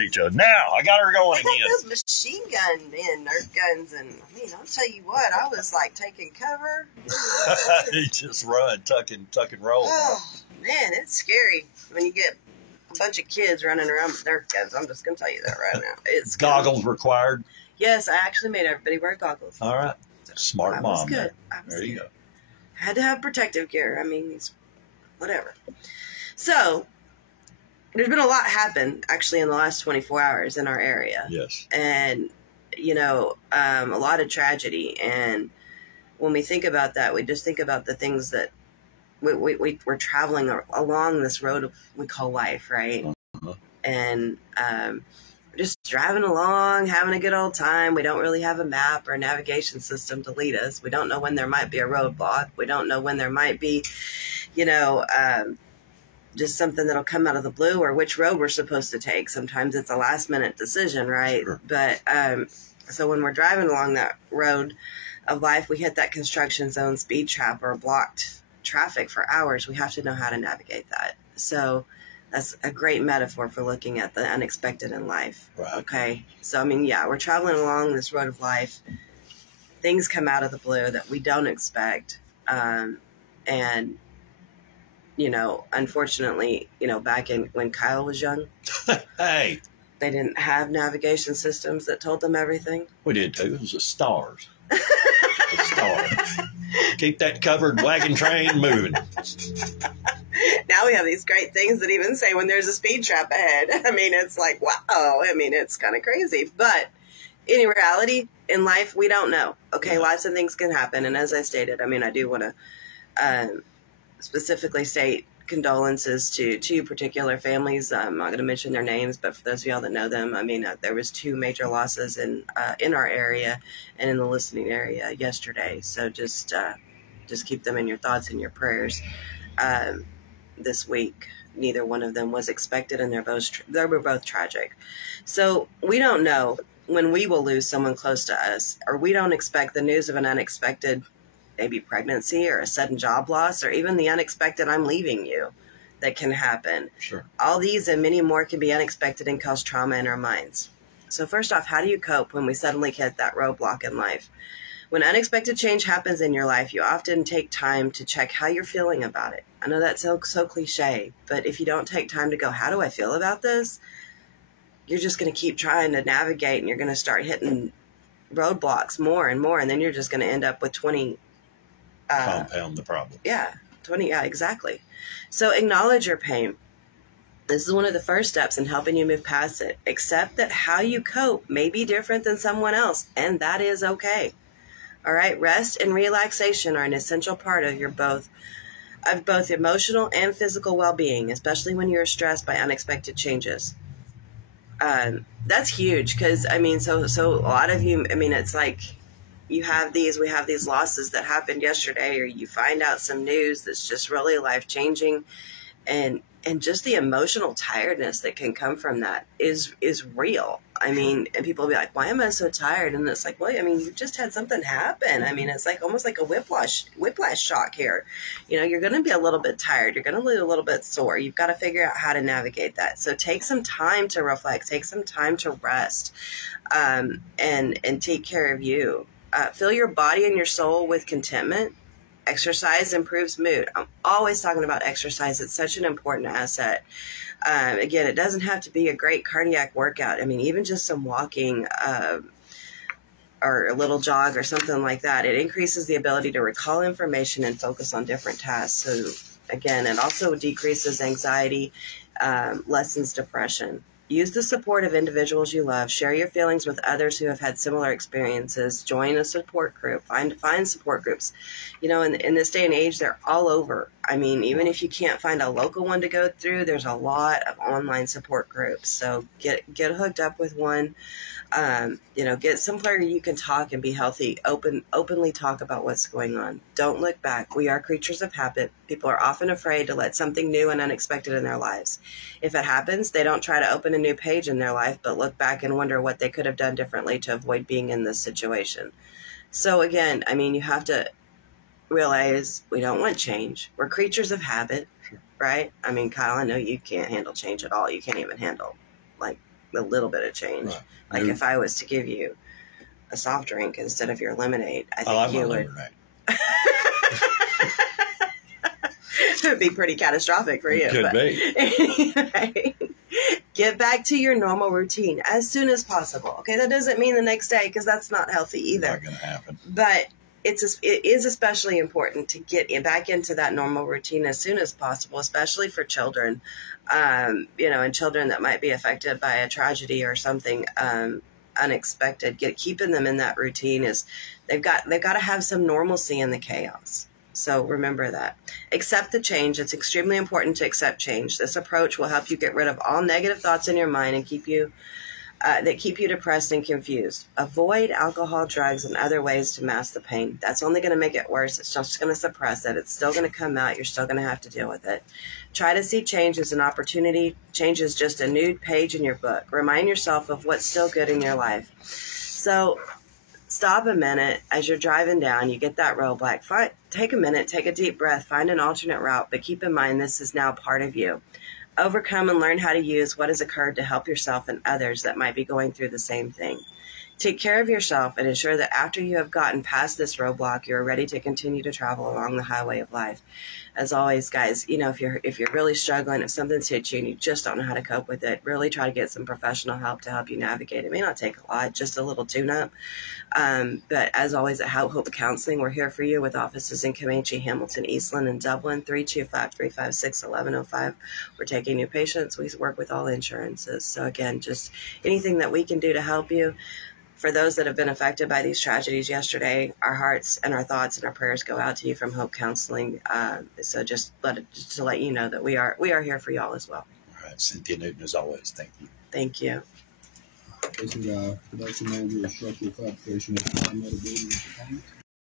each other. Now, I got her going I think again. those machine gun men, Nerf guns, and I mean, I'll tell you what, I was like taking cover. You just run, tuck and roll. Oh, man, it's scary when you get a bunch of kids running around with Nerf guns. I'm just going to tell you that right now. It's Goggles required. Yes, I actually made everybody wear goggles. All right. So Smart mom. was good. There you go. Had to have protective gear. I mean, whatever. So, there's been a lot happen, actually, in the last 24 hours in our area. Yes. And, you know, a lot of tragedy. And when we think about that, we just think about the things that we're traveling along this road we call life, right? Uh-huh. And we're just driving along, having a good old time. We don't really have a map or a navigation system to lead us. We don't know when there might be a roadblock. We don't know when there might be, you know, just something that'll come out of the blue or which road we're supposed to take. Sometimes it's a last minute decision, right? Sure. But so when we're driving along that road of life, we hit that construction zone, speed trap, or blocked traffic for hours. We have to know how to navigate that. So that's a great metaphor for looking at the unexpected in life. Right. Okay. So, I mean, yeah, we're traveling along this road of life. Things come out of the blue that we don't expect. And, you know, unfortunately, you know, back in when Kyle was young, Hey, they didn't have navigation systems that told them everything. we did too. It was the stars. The stars. Keep that covered wagon train moving. Now we have these great things that even say when there's a speed trap ahead. I mean, it's like, wow. I mean, it's kind of crazy. But in reality, in life, we don't know. Okay, lots of things can happen. And as I stated, I mean, I do want to specifically state condolences to two particular families. I'm not going to mention their names, but for those of y'all that know them, I mean, there was two major losses in our area and in the listening area yesterday. So just keep them in your thoughts and your prayers. This week, neither one of them was expected, and they were both tragic. So we don't know when we will lose someone close to us, or we don't expect the news of an unexpected maybe pregnancy or a sudden job loss, or even the unexpected I'm leaving you that can happen. Sure. All these and many more can be unexpected and cause trauma in our minds. So first off, how do you cope when we suddenly hit that roadblock in life? When unexpected change happens in your life, you often take time to check how you're feeling about it. I know that's so cliche, but if you don't take time to go, how do I feel about this? You're just going to keep trying to navigate, and you're going to start hitting roadblocks more and more, and then you're just going to end up with 20... compound the problem. Yeah, 20, yeah, exactly. So acknowledge your pain. This is one of the first steps in helping you move past it. Accept that how you cope may be different than someone else, and that is okay. All right, rest and relaxation are an essential part of both emotional and physical well-being, especially when you're stressed by unexpected changes. That's huge because, I mean, so a lot of you, I mean, it's like we have these losses that happened yesterday, or you find out some news that's just really life-changing, and just the emotional tiredness that can come from that is real. I mean, and people will be like, why am I so tired? And it's like, well, I mean, you just had something happen. I mean, it's like almost like a whiplash shock here. You know, you're going to be a little bit tired. You're going to be a little bit sore. You've got to figure out how to navigate that. So take some time to reflect, take some time to rest, and take care of you. Fill your body and your soul with contentment. Exercise improves mood. I'm always talking about exercise. It's such an important asset. Again, it doesn't have to be a great cardiac workout. I mean, even just some walking or a little jog or something like that, it increases the ability to recall information and focus on different tasks. So again, it also decreases anxiety, lessens depression. Use the support of individuals you love. Share your feelings with others who have had similar experiences. Join a support group. Find support groups. You know, in this day and age, they're all over. I mean, even if you can't find a local one to go through, there's a lot of online support groups. So get hooked up with one. You know, get somewhere you can talk and be healthy. Openly talk about what's going on. Don't look back. We are creatures of habit. People are often afraid to let something new and unexpected in their lives. If it happens, they don't try to open a new page in their life, but look back and wonder what they could have done differently to avoid being in this situation. So again, I mean, you have to realize we don't want change. We're creatures of habit, right? I mean, Kyle, I know you can't handle change at all. You can't even handle, like, a little bit of change. Right. Like if I was to give you a soft drink instead of your lemonade, I think you would. It would be pretty catastrophic for you. Could be. Anyway, get back to your normal routine as soon as possible. Okay, that doesn't mean the next day, because that's not healthy either. Not going to happen. But it is especially important to get back into that normal routine as soon as possible, especially for children, and children that might be affected by a tragedy or something unexpected. Keeping them in that routine is they've got to have some normalcy in the chaos. So remember that. Accept the change. It's extremely important to accept change. This approach will help you get rid of all negative thoughts in your mind and keep you depressed and confused. Avoid alcohol, drugs, and other ways to mask the pain. That's only going to make it worse. It's just going to suppress it. It's still going to come out. You're still going to have to deal with it. Try to see change as an opportunity. Change is just a new page in your book. Remind yourself of what's still good in your life. So stop a minute as you're driving down. You get that roadblock. Take a minute, take a deep breath, find an alternate route, but keep in mind this is now part of you. Overcome and learn how to use what has occurred to help yourself and others that might be going through the same thing. Take care of yourself and ensure that after you have gotten past this roadblock, you're ready to continue to travel along the highway of life. As always, guys, if you're really struggling, if something's hit you and you just don't know how to cope with it, really try to get some professional help to help you navigate. It may not take a lot, just a little tune-up. But as always, at Hope Counseling, we're here for you with offices in Comanche, Hamilton, Eastland, and Dublin, 325-356-1105. We're taking new patients. We work with all insurances. So again, just anything that we can do to help you. For those that have been affected by these tragedies yesterday, our hearts and our thoughts and our prayers go out to you from Hope Counseling. So just to let you know that we are here for y'all as well. All right, Cynthia Newton, as always, thank you. Thank you. This is production manager of structural fabrication at